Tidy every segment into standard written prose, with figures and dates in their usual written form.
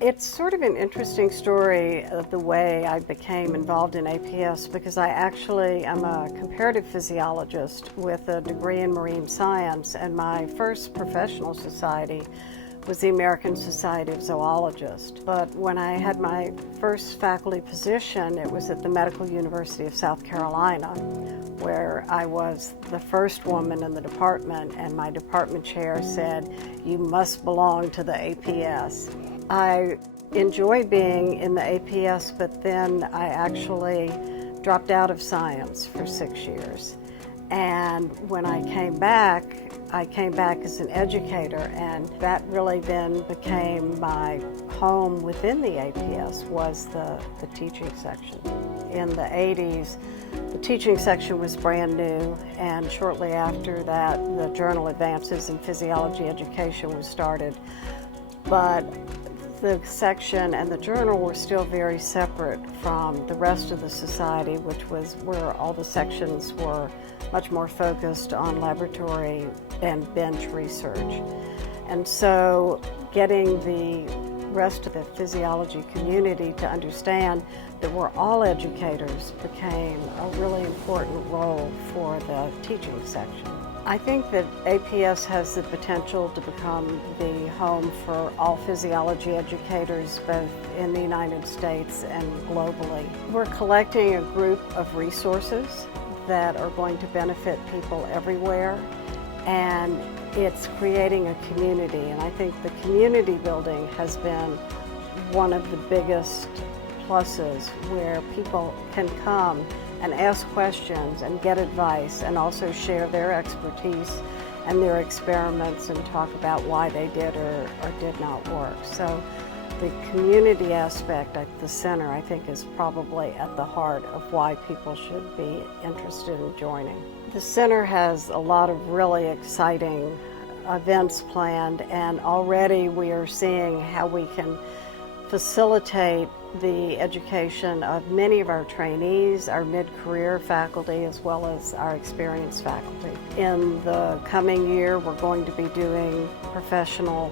It's sort of an interesting story of the way I became involved in APS because I actually am a comparative physiologist with a degree in marine science, and my first professional society was the American Society of Zoologists. But when I had my first faculty position, it was at the Medical University of South Carolina, where I was the first woman in the department, and my department chair said, "You must belong to the APS." I enjoyed being in the APS, but then I actually dropped out of science for 6 years. And when I came back as an educator, and that really then became my home within the APS was the teaching section. In the 80s, the teaching section was brand new, and shortly after that, the journal Advances in Physiology Education was started. But the section and the journal were still very separate from the rest of the society, which was where all the sections were much more focused on laboratory and bench research. And so getting the rest of the physiology community to understand that we're all educators became a really important role for the teaching section. I think that APS has the potential to become the home for all physiology educators, both in the United States and globally. We're collecting a group of resources that are going to benefit people everywhere, and it's creating a community. And I think the community building has been one of the biggest pluses, where people can come and ask questions and get advice and also share their expertise and their experiments and talk about why they did or did not work. So the community aspect at the center, I think, is probably at the heart of why people should be interested in joining. The center has a lot of really exciting events planned, and already we are seeing how we can facilitate the education of many of our trainees, our mid-career faculty, as well as our experienced faculty. In the coming year, we're going to be doing professional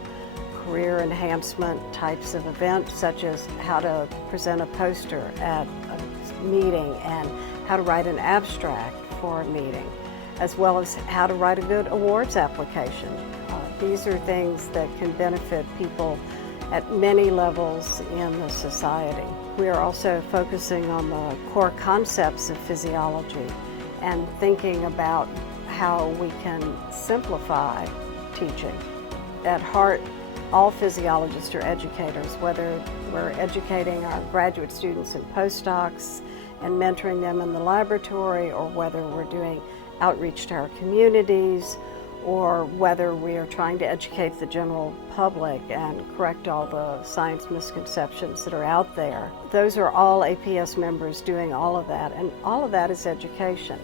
career enhancement types of events, such as how to present a poster at a meeting and how to write an abstract for a meeting, as well as how to write a good awards application. These are things that can benefit people at many levels in the society. We are also focusing on the core concepts of physiology and thinking about how we can simplify teaching. At heart, all physiologists are educators, whether we're educating our graduate students and postdocs and mentoring them in the laboratory, or whether we're doing outreach to our communities, or whether we are trying to educate the general public and correct all the science misconceptions that are out there. Those are all APS members doing all of that, and all of that is education.